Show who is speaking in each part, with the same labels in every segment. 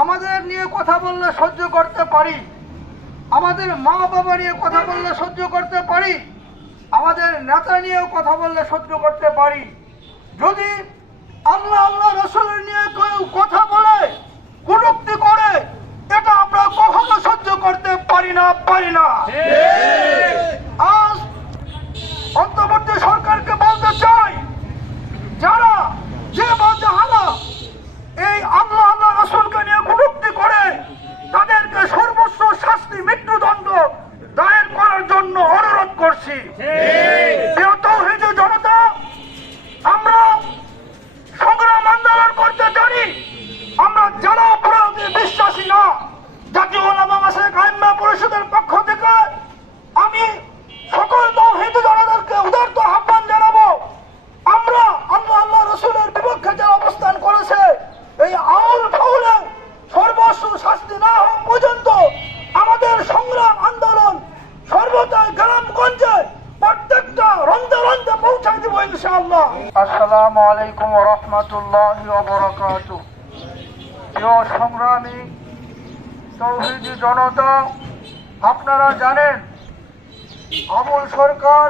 Speaker 1: আমাদের নিয়ে কথা বললে সহ্য করতে পারি। আমাদের মা বাবা নিয়ে কথা বললে সহ্য করতে পারি। আমাদের নেতা নিয়েও কথা বললে সহ্য করতে পারি। যদি আল্লাহ আল্লাহ রসুলের নিয়ে কেউ কথা বলে, কুটুক্তি করে, এটা আমরা কখনো সহ্য করতে পারি না পারি না। আসসালামু আলাইকুম সংগ্রামী জনতা, আপনারা জানেন আমল সরকার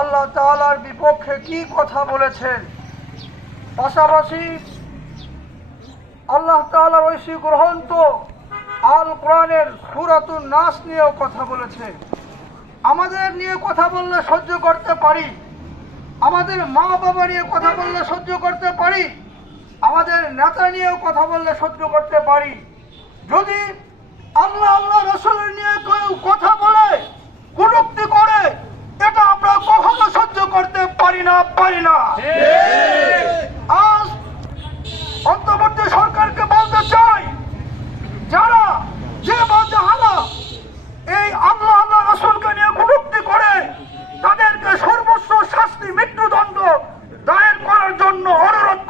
Speaker 1: আল্লাহ তাআলার বিপক্ষে কি কথা বলেছেন? পাশাপাশি আল্লাহ তাআলার ঐশী গ্রন্থ আল কোরআনের সুরাতুন নাস নিয়েও কথা বলেছে আমাদের নিয়ে কথা বললে সহ্য করতে পারি। আমাদের মা বাবা নিয়ে কথা বললে সহ্য করতে পারি আমাদের নেতা নিয়েও কথা বললে সহ্য করতে পারি। যদি আল্লাহ আল্লাহ রসুলের নিয়ে কেউ কথা বলে কুটুক্তি করে এটা আমরা কখনো সহ্য করতে পারি না পারি না।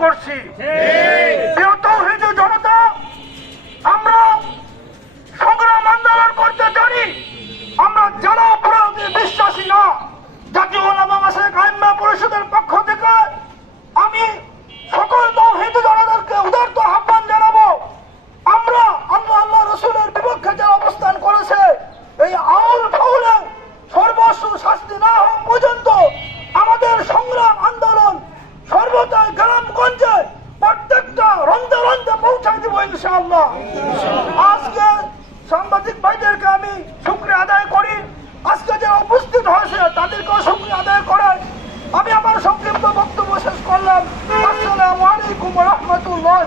Speaker 1: করছি। দিব ইনশাআল্লাহ। আজকে সাংবাদিক ভাইদেরকে আমি শুক্রিয়া আদায় করি। আজকে যারা উপস্থিত হয়েছে, তাদেরকেও শুক্রিয়া আদায় করার। আমি আমার সংক্ষিপ্ত বক্তব্য শেষ করলাম। আসসালামু আলাইকুম রহমতুল্লাহ